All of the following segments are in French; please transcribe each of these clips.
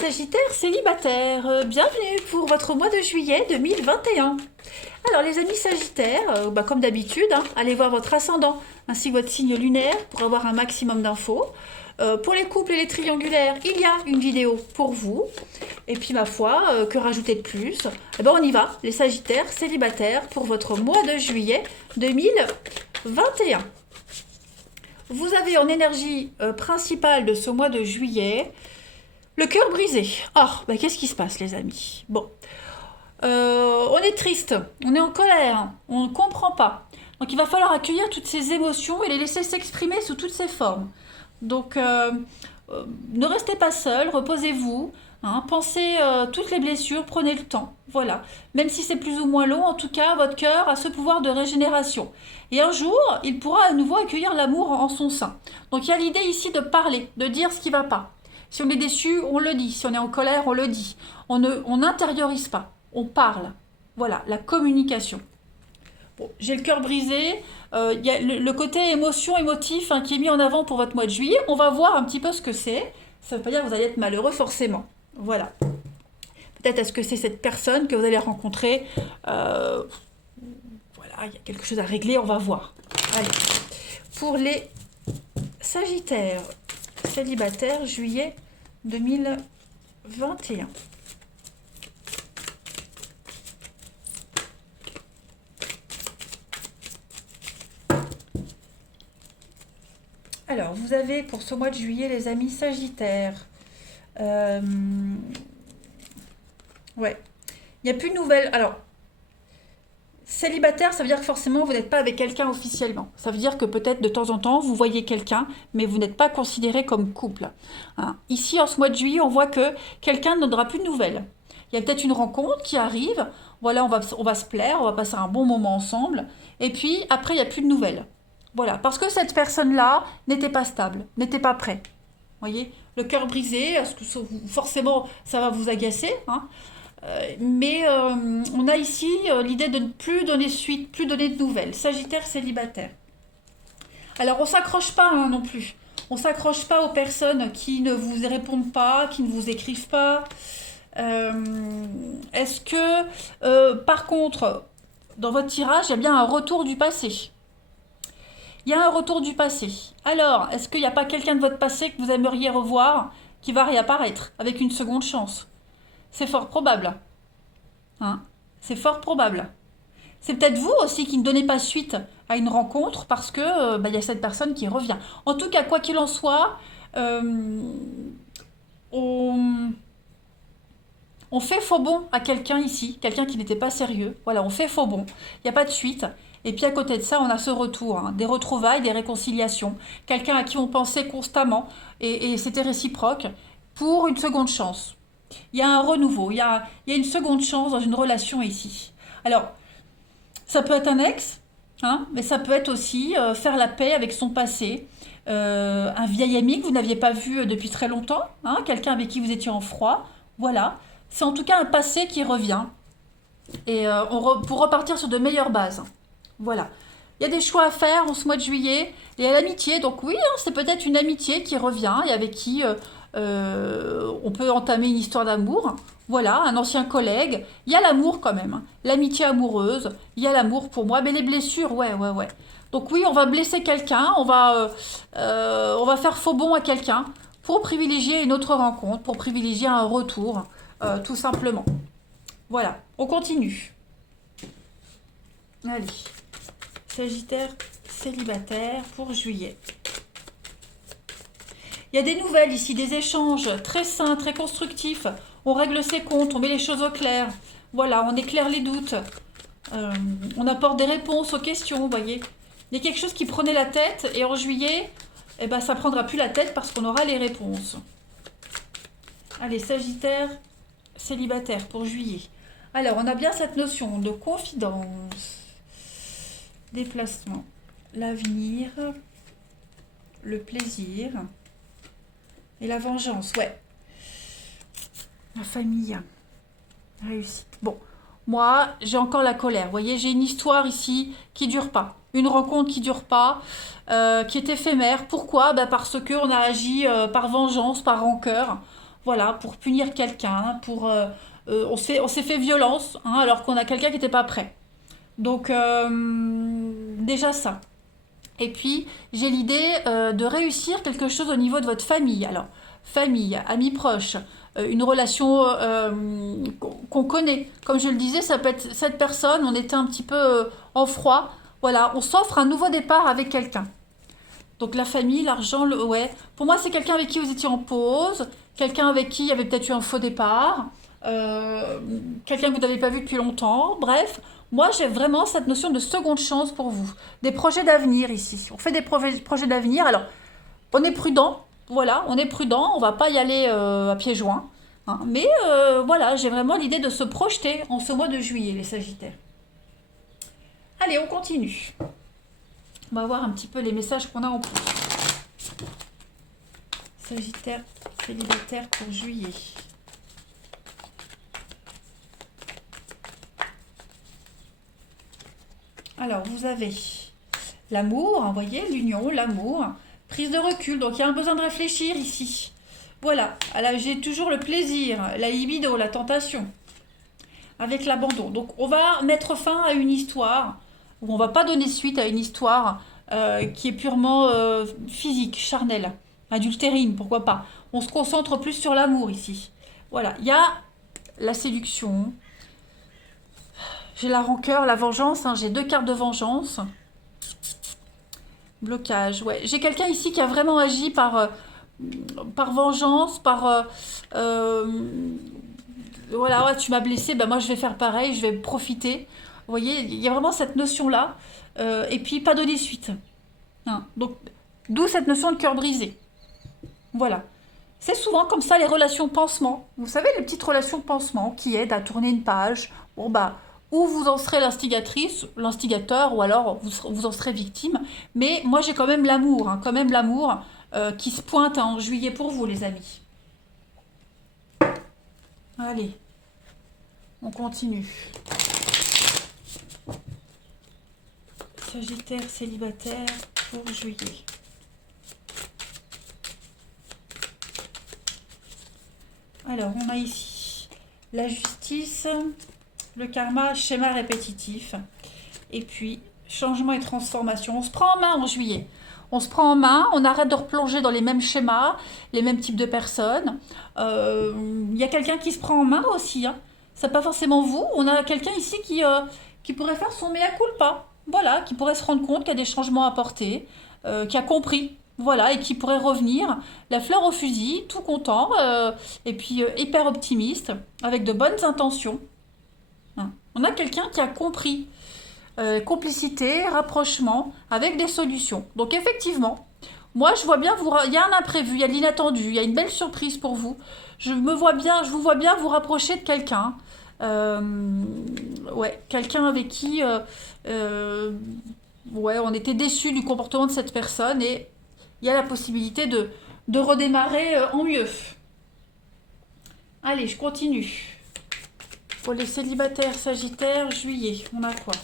Sagittaire célibataire, bienvenue pour votre mois de juillet 2021. Alors les amis Sagittaires, comme d'habitude, allez voir votre ascendant ainsi que votre signe lunaire pour avoir un maximum d'infos. Pour les couples et les triangulaires, il y a une vidéo pour vous. Et puis ma foi, que rajouter de plus? On y va, les Sagittaires célibataires pour votre mois de juillet 2021. Vous avez en énergie principale de ce mois de juillet le cœur brisé. Qu'est-ce qui se passe les amis? On est triste, on est en colère, on ne comprend pas. Donc il va falloir accueillir toutes ces émotions et les laisser s'exprimer sous toutes ces formes. Donc ne restez pas seul, reposez-vous, pensez toutes les blessures, prenez le temps. Voilà. Même si c'est plus ou moins long, en tout cas, votre cœur a ce pouvoir de régénération. Et un jour, il pourra à nouveau accueillir l'amour en son sein. Donc il y a l'idée ici de parler, de dire ce qui ne va pas. Si on est déçu, on le dit. Si on est en colère, on le dit. On n'intériorise pas, on parle. Voilà, la communication. J'ai le cœur brisé. Il y a le côté émotion, émotif qui est mis en avant pour votre mois de juillet. On va voir un petit peu ce que c'est. Ça ne veut pas dire que vous allez être malheureux forcément. Voilà. Peut-être est-ce que c'est cette personne que vous allez rencontrer. Voilà, il y a quelque chose à régler, on va voir. Allez. Pour les Sagittaires célibataires, juillet 2021. Alors, vous avez pour ce mois de juillet, les amis Sagittaires. Ouais. Il n'y a plus de nouvelles. Alors, célibataire, ça veut dire que forcément, vous n'êtes pas avec quelqu'un officiellement. Ça veut dire que peut-être de temps en temps, vous voyez quelqu'un, mais vous n'êtes pas considéré comme couple. Ici, en ce mois de juillet, on voit que quelqu'un ne donnera plus de nouvelles. Il y a peut-être une rencontre qui arrive. Voilà, on va se plaire, on va passer un bon moment ensemble. Et puis, après, il n'y a plus de nouvelles. Voilà, parce que cette personne-là n'était pas stable, n'était pas prêt. Vous voyez, le cœur brisé, forcément, ça va vous agacer. Mais on a ici l'idée de ne plus donner suite, plus donner de nouvelles. Sagittaire célibataire. Alors, on ne s'accroche pas non plus. On ne s'accroche pas aux personnes qui ne vous répondent pas, qui ne vous écrivent pas. Est-ce que, par contre, dans votre tirage, il y a bien un retour du passé? Il y a un retour du passé. Alors, est-ce qu'il n'y a pas quelqu'un de votre passé que vous aimeriez revoir qui va réapparaître avec une seconde chance? C'est fort probable. C'est fort probable. C'est peut-être vous aussi qui ne donnez pas suite à une rencontre parce que y a cette personne qui revient. En tout cas, quoi qu'il en soit, on fait faux bon à quelqu'un ici, quelqu'un qui n'était pas sérieux. Voilà, on fait faux bon. Il n'y a pas de suite. Et puis à côté de ça, on a ce retour, des retrouvailles, des réconciliations. Quelqu'un à qui on pensait constamment et c'était réciproque pour une seconde chance. Il y a un renouveau, il y a une seconde chance dans une relation ici. Alors, ça peut être un ex, mais ça peut être aussi faire la paix avec son passé. Un vieil ami que vous n'aviez pas vu depuis très longtemps, quelqu'un avec qui vous étiez en froid. Voilà, c'est en tout cas un passé qui revient. Et pour repartir sur de meilleures bases. Voilà. Il y a des choix à faire en ce mois de juillet. Et à l'amitié, donc oui, c'est peut-être une amitié qui revient et avec qui on peut entamer une histoire d'amour. Voilà, un ancien collègue. Il y a l'amour quand même. L'amitié amoureuse. Il y a l'amour pour moi. Mais les blessures, ouais. Donc oui, on va blesser quelqu'un. On va faire faux bon à quelqu'un pour privilégier une autre rencontre, pour privilégier un retour, tout simplement. Voilà, on continue. Allez. Sagittaire célibataire pour juillet. Il y a des nouvelles ici, des échanges très sains, très constructifs. On règle ses comptes, on met les choses au clair. Voilà, on éclaire les doutes. On apporte des réponses aux questions, vous voyez. Il y a quelque chose qui prenait la tête et en juillet, ça ne prendra plus la tête parce qu'on aura les réponses. Allez, Sagittaire célibataire pour juillet. Alors, on a bien cette notion de confidence. Déplacement, l'avenir, le plaisir et la vengeance, ouais. La famille, réussite. Bon, moi, j'ai encore la colère. Vous voyez, j'ai une histoire ici qui dure pas. Une rencontre qui dure pas, qui est éphémère. Pourquoi? Parce qu'on a agi par vengeance, par rancœur. voilà, pour punir quelqu'un, on s'est fait violence, hein, alors qu'on a quelqu'un qui n'était pas prêt. Donc, déjà ça. Et puis, j'ai l'idée de réussir quelque chose au niveau de votre famille. Alors, famille, amis proches, une relation qu'on connaît. Comme je le disais, ça peut être cette personne, on était un petit peu en froid. Voilà, on s'offre un nouveau départ avec quelqu'un. Donc la famille, l'argent, ouais. Pour moi, c'est quelqu'un avec qui vous étiez en pause, quelqu'un avec qui il y avait peut-être eu un faux départ, euh, quelqu'un que vous n'avez pas vu depuis longtemps. Bref, moi, j'ai vraiment cette notion de seconde chance pour vous. Des projets d'avenir ici. On fait des projets d'avenir. Alors, on est prudent, voilà, on est prudent, on va pas y aller à pieds joints, hein. Mais voilà, j'ai vraiment l'idée de se projeter en ce mois de juillet, les Sagittaires. Allez, on continue. On va voir un petit peu les messages qu'on a en plus. Sagittaire célibataire pour juillet. Alors, vous avez l'amour, vous voyez, l'union, l'amour, prise de recul. Donc, il y a un besoin de réfléchir ici. Voilà, alors j'ai toujours le plaisir, la libido, la tentation, avec l'abandon. Donc, on va mettre fin à une histoire, ou on va pas donner suite à une histoire qui est purement physique, charnelle, adultérine, pourquoi pas. On se concentre plus sur l'amour ici. Voilà, il y a la séduction, j'ai la rancœur, la vengeance, hein, j'ai deux cartes de vengeance. Blocage, ouais. J'ai quelqu'un ici qui a vraiment agi par vengeance, voilà, ouais, tu m'as blessé, ben moi je vais faire pareil, je vais profiter. Vous voyez, il y a vraiment cette notion-là. Et puis pas donner suite, hein. Donc, d'où cette notion de cœur brisé. Voilà. C'est souvent comme ça les relations pansement. Vous savez, les petites relations pansement qui aident à tourner une page. Bon, bah, ou vous en serez l'instigatrice, l'instigateur, ou alors vous en serez victime. Mais moi, j'ai quand même l'amour, hein, quand même l'amour qui se pointe en juillet pour vous, les amis. Allez, on continue. Sagittaire célibataire pour juillet. Alors, on a ici la justice, le karma, schéma répétitif, et puis changement et transformation. On se prend en main en juillet. On se prend en main, on arrête de replonger dans les mêmes schémas, les mêmes types de personnes. Il y a quelqu'un qui se prend en main aussi, hein. C'est pas forcément vous. On a quelqu'un ici qui pourrait faire son mea culpa. Voilà, qui pourrait se rendre compte qu'il y a des changements à apporter, qui a compris. Voilà, et qui pourrait revenir, la fleur au fusil, tout content, et puis hyper optimiste, avec de bonnes intentions, hein. On a quelqu'un qui a compris, complicité, rapprochement, avec des solutions. Donc effectivement, moi je vois bien, il y a un imprévu, il y a de l'inattendu, il y a une belle surprise pour vous. Je vous vois bien vous rapprocher de quelqu'un. Euh, ouais, quelqu'un avec qui ouais, on était déçu du comportement de cette personne et il y a la possibilité de redémarrer en mieux. Allez, je continue. Pour les célibataires sagittaires, juillet, on a quoi?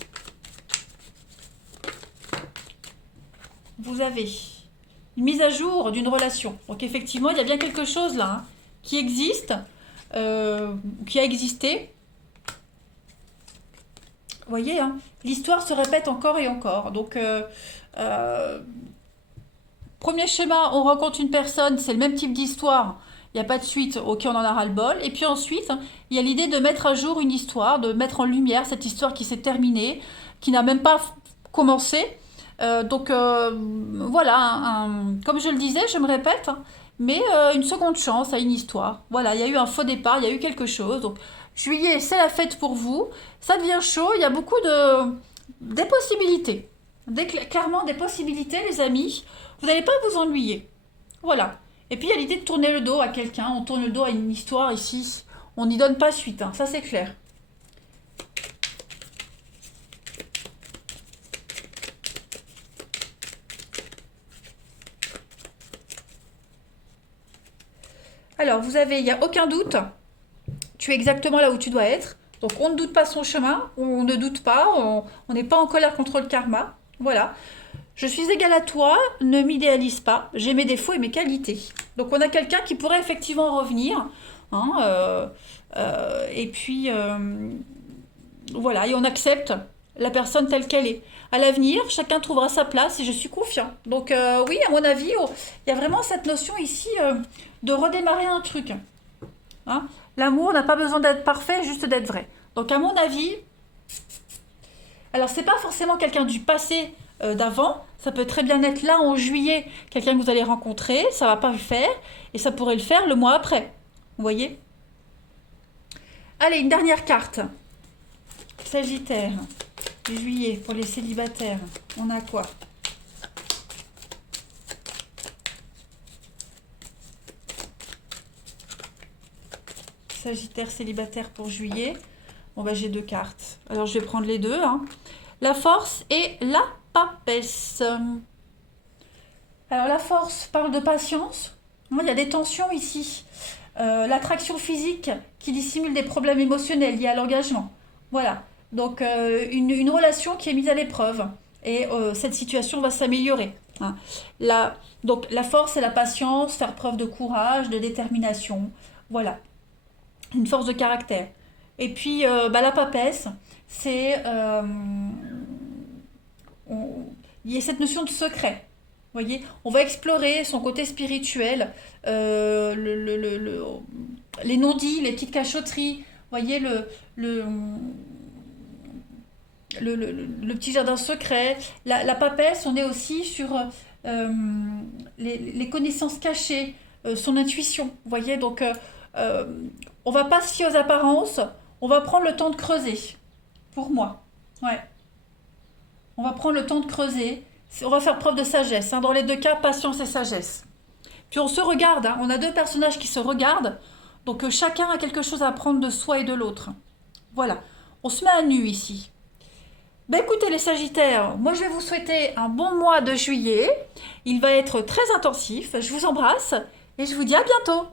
Vous avez une mise à jour d'une relation. Donc effectivement, il y a bien quelque chose là, hein, qui existe, qui a existé. Vous voyez, hein, l'histoire se répète encore et encore. Donc, euh, premier schéma, on rencontre une personne, c'est le même type d'histoire, il n'y a pas de suite, ok, on en a ras-le-bol. Et puis ensuite, il y a l'idée de mettre à jour une histoire, de mettre en lumière cette histoire qui s'est terminée, qui n'a même pas commencé. Donc voilà, comme je le disais, je me répète, hein, mais une seconde chance à une histoire. Voilà, il y a eu un faux départ, il y a eu quelque chose. Donc juillet, c'est la fête pour vous. Ça devient chaud, il y a beaucoup des possibilités. Clairement des possibilités, les amis. Vous n'allez pas vous ennuyer. Voilà. Et puis il y a l'idée de tourner le dos à quelqu'un. On tourne le dos à une histoire ici. On n'y donne pas suite, hein, ça c'est clair. Alors, il n'y a aucun doute. Tu es exactement là où tu dois être. Donc, on ne doute pas son chemin, on ne doute pas, on n'est pas en colère contre le karma. Voilà. Je suis égale à toi, ne m'idéalise pas, j'ai mes défauts et mes qualités. Donc on a quelqu'un qui pourrait effectivement revenir, hein, et puis voilà, et on accepte la personne telle qu'elle est. À l'avenir, chacun trouvera sa place et je suis confiant. Donc oui, à mon avis, il y a vraiment cette notion ici de redémarrer un truc. Hein. L'amour n'a pas besoin d'être parfait, juste d'être vrai. Donc à mon avis, alors c'est pas forcément quelqu'un du passé d'avant, ça peut très bien être là en juillet, quelqu'un que vous allez rencontrer, ça va pas le faire, et ça pourrait le faire le mois après. Vous voyez? Allez, une dernière carte. Sagittaire, juillet, pour les célibataires, on a quoi? Sagittaire célibataire pour juillet. Bon, bah, j'ai deux cartes. Alors, je vais prendre les deux. Hein. La force et la papesse. Alors, la force parle de patience. Il y a des tensions ici. L'attraction physique qui dissimule des problèmes émotionnels liés à l'engagement. Voilà. Donc, une relation qui est mise à l'épreuve. Et cette situation va s'améliorer. Hein. Donc, la force et la patience, faire preuve de courage, de détermination. Voilà. Une force de caractère. Et puis la papesse, c'est il y a cette notion de secret. Vous voyez, on va explorer son côté spirituel, les non-dits, les petites cachotteries. Vous voyez le petit jardin secret. La papesse, on est aussi sur les connaissances cachées, son intuition. Vous voyez, donc on va pas se fier aux apparences, on va prendre le temps de creuser. Pour moi. Ouais. On va prendre le temps de creuser. On va faire preuve de sagesse. Hein. Dans les deux cas, patience et sagesse. Puis on se regarde. Hein. On a deux personnages qui se regardent. Donc chacun a quelque chose à apprendre de soi et de l'autre. Voilà. On se met à nu ici. Ben écoutez les Sagittaires, moi je vais vous souhaiter un bon mois de juillet. Il va être très intensif. Je vous embrasse et je vous dis à bientôt.